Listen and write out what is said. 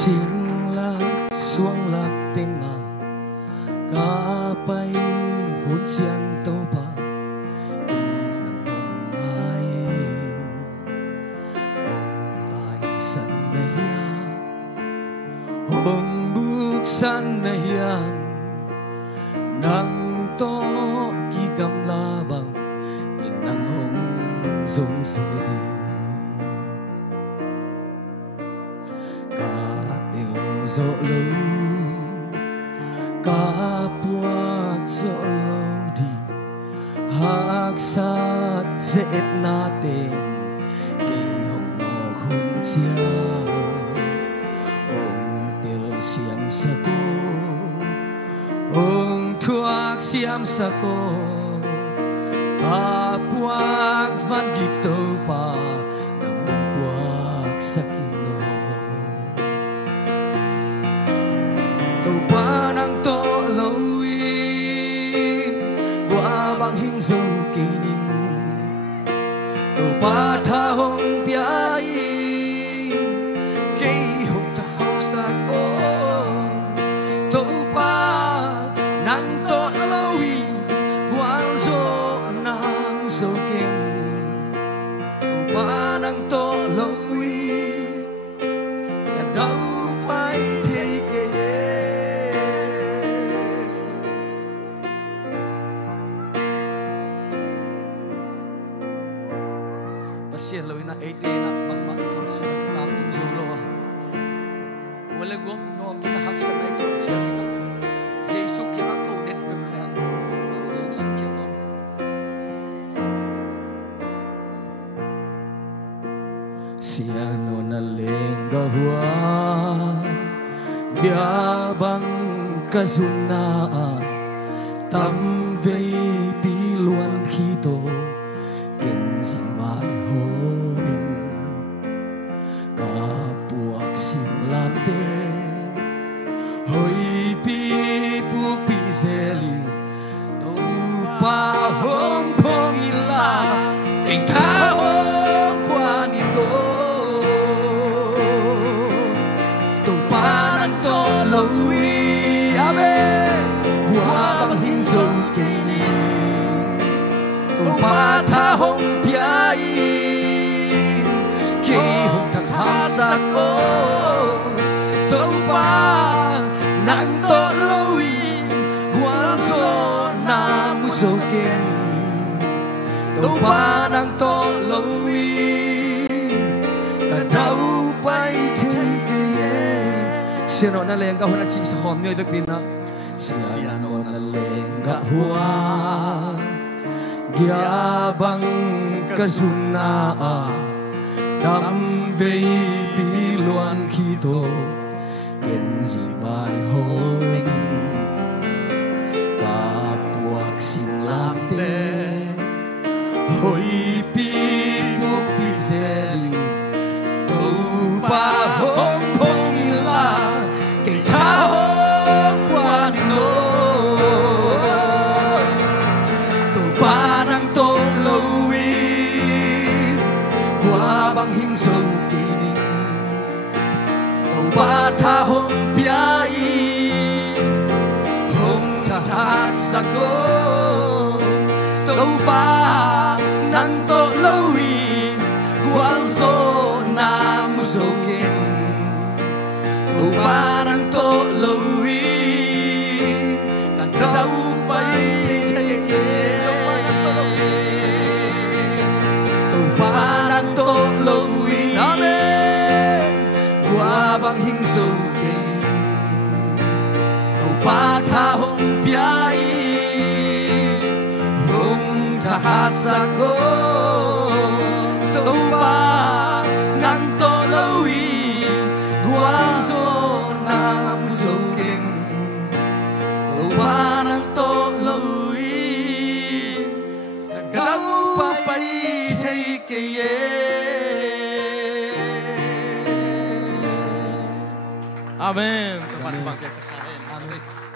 sinh lạc xuống lạc tình à cả bay hôn chiang tàu ba tình nắng hồng ai hồng tài sân này hồng buk san này nang to ki gam la bang tình nắng hồng dung si đi dỗ lâu cả buộc dỗ lâu đi hạc sát dễ na tên kỳ hồng nọ khôn chia ông tiêu xiêm sa cô ông thuốc xiêm sa cô cả buộc văn ghi tàu ba nang ông buộc sa ba nang to lowin gua bang hing zo kining to ba tha hong piai ke hong ta hong sa ko to ba nang to lowin gua zo nang zo king to ba nang to lowin ka dau pai siya lawin na 18 na magma ikaw sila kita ang tungzolo wala gong ino kinahaksan na ito siya ina Jesus kaya ako ulit pero lang Jesus kaya ako siya no naling gahuan gyabang kazunaan tamvei piluan hito kensin mai honing kapuak sim lamte hoi pi pu pi zeli to pa hong pong ila kay tao kwani do to parang to lawi ame guabang hinso kini to pa tha hong piai ki hong thang tham sak o to pa nang to loi guan so na mu so kin to pa nang to loi ka dau pai thei ke sino na leng ka hona chi sa khom nyoi de pin na sino na leng ka huwa gyabang kazunaa tam vei piluan khito kenzi bai homing kapuak sinlam te hoi pi pu pi zeli to pa hong pong ila kay tao kwani no bang hing so kining to ba tha hong piai hong tha that sako to ba nang to lowi gual so na mu so kin to ba nang to lowi kan dau pai thei ke to ba nang to loi amen guabang hing so kening to pa tha hong piai hong tha sako to pa nang to loi guang so na mu so king to pa nang to loi ka dau pa pai thei ke Amen. Teman-teman, amin.